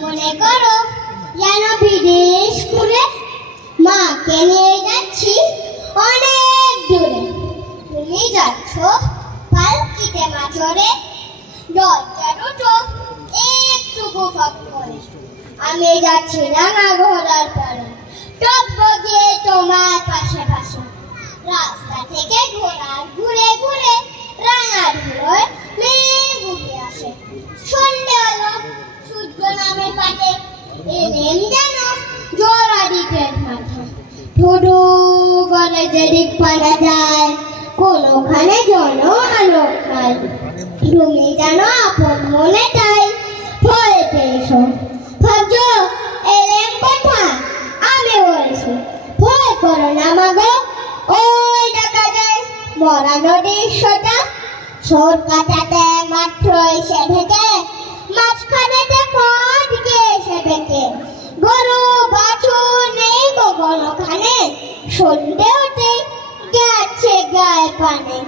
মনে করো যেন বিদেশ ঘুরে মাকে নিয়ে যাচ্ছি অনেক দূরে। তুমি যাচ্ছ পালকিতে মাঝরে, দরজা দুটো একটু ফাঁক করে। আমি যাচ্ছি রাঙা ঘোড়ার পরে, টগবগিয়ে তোমার পাশে পাশে। রাস্তা থেকে ঘোড়া ঘুরে ঘুরে রাঙা ধুলোয় মেঘ উঠে আসে। সন্ধ্যে হলো, সূর্য নামে পাটে, এলেম যেন জোড়া দিতের মাঠে। ঠুডু করে যেদিক পারা যায়, কোনোখানে জন আলো খায়। তুমি যেন আপন মনে তাই ভয় পেয়েছো, ভাবছো এলেম কোথায়? আমি বলছি ভয় করো না মাগো, ওই দেখা যায় মরা নদীর সোজা। ছোট কাটাতে মাত্র এসে ঢেকে, মাঝখানেতে পথ গিয়ে এসে বেঁকে। গরু বাছুর নেই গো কোনোখানে, সন্ধে হতে গেছে গায়ে পানে।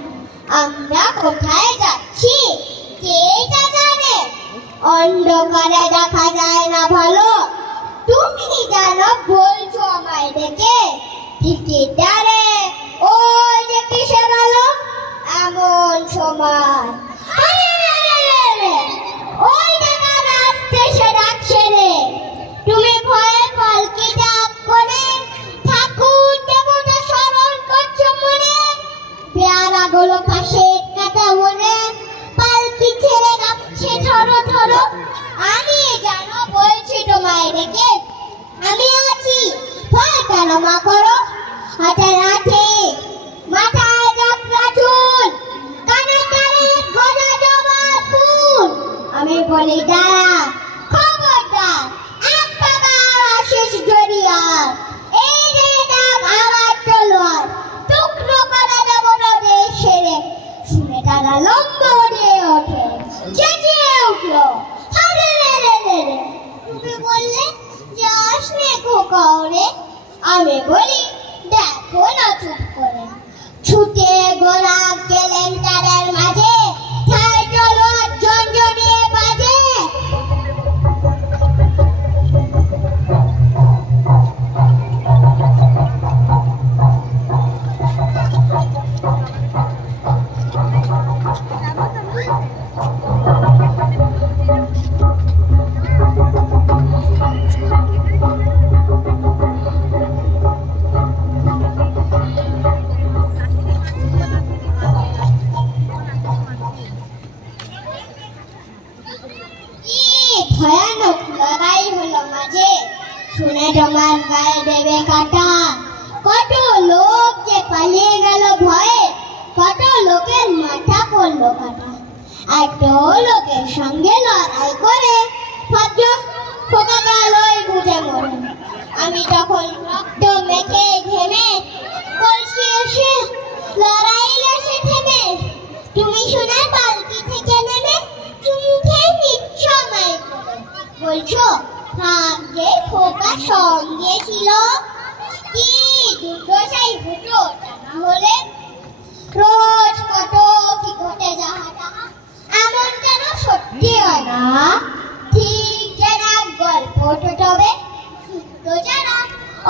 আমরা কোথায় যাচ্ছি কে তা জানে, অন্ধকারে দেখা যায় না ভালো। তুমি জানো বলছো আমায় ডেকে, টিকিটারে ওই যে কিসের আলো? এমন সময় ওই দেখা রাস্তা সে ডাকছে রে। তুমি ভয়ে পালকি ডাক করে ঠাকুর দেবতা স্মরণ করছো মনে। পেয়ারা গুলো পাশে কাটা মনে, পালকি ছেড়ে কাঁপছে ধরো ধরো। আমি জানো বলছি তোমায় ডেকে, আমি আছি ভয় কেন মা করো। হাতে রাখে মাথায় জাপরা চুল, কানে কানে গজা জবা ফুল। আমি বলি দাঁড়া খবরদার, এক টাকার আশিস জড়িয়ার। এই রে ডাক আমার তলোয়ার, টুকরো করে দেবো নদে সেরে। শুনে তারা লম্বা দিয়ে ওঠে, চেঁচিয়ে উঠলো হারে রে রে রে রে। তুমি বললে যাস নে খোকা ওরে, আমি বলি দেখো না চুপ করে। ছুটে গোলা গেলেন তাদের মাঝে, ঠায় তলোয়ার ঝনঝনিয়ে বাজে। ভয়ানক লড়াই হলো মাঝে, শুনে তোমার গায়ে দেবে কাটা। কত লোক যে পালিয়ে গেল ভয়ে, কত লোকের মাথা পড়লো কাটা। এত লোকের সঙ্গে লড়াই করে ভাবছো খোকা গেল বুঝে মরে। আমি তখন রক্ত মেখে ঘেমে কলসি এসে লড়াই এসে থেমে। তুমি শুনে পালকি থেকে নেমে চুমুকে নিচ্ছ আমায় করে, বলছো ভাগ্যে খোকা সঙ্গে ছিল। কি দুটো সেই দুটো টাকা হলে রোজ কত কি ঘটে যাহা তাহা, এমন যেন সত্যি হয় না। ঠিক যারা গল্প টবে, শুদ্ধ যারা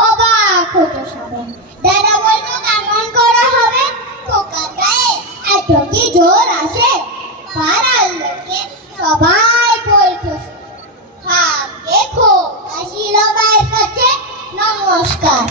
অবাক হতো সবে। দাদা বলতো কেমন করে হবে, খোকার গায়ে এত কি জোর আসে। পাড়ার লোকে সবাই বলতো ভাগ্যে খোকা ছিল মায়ের কাছে। নমস্কার।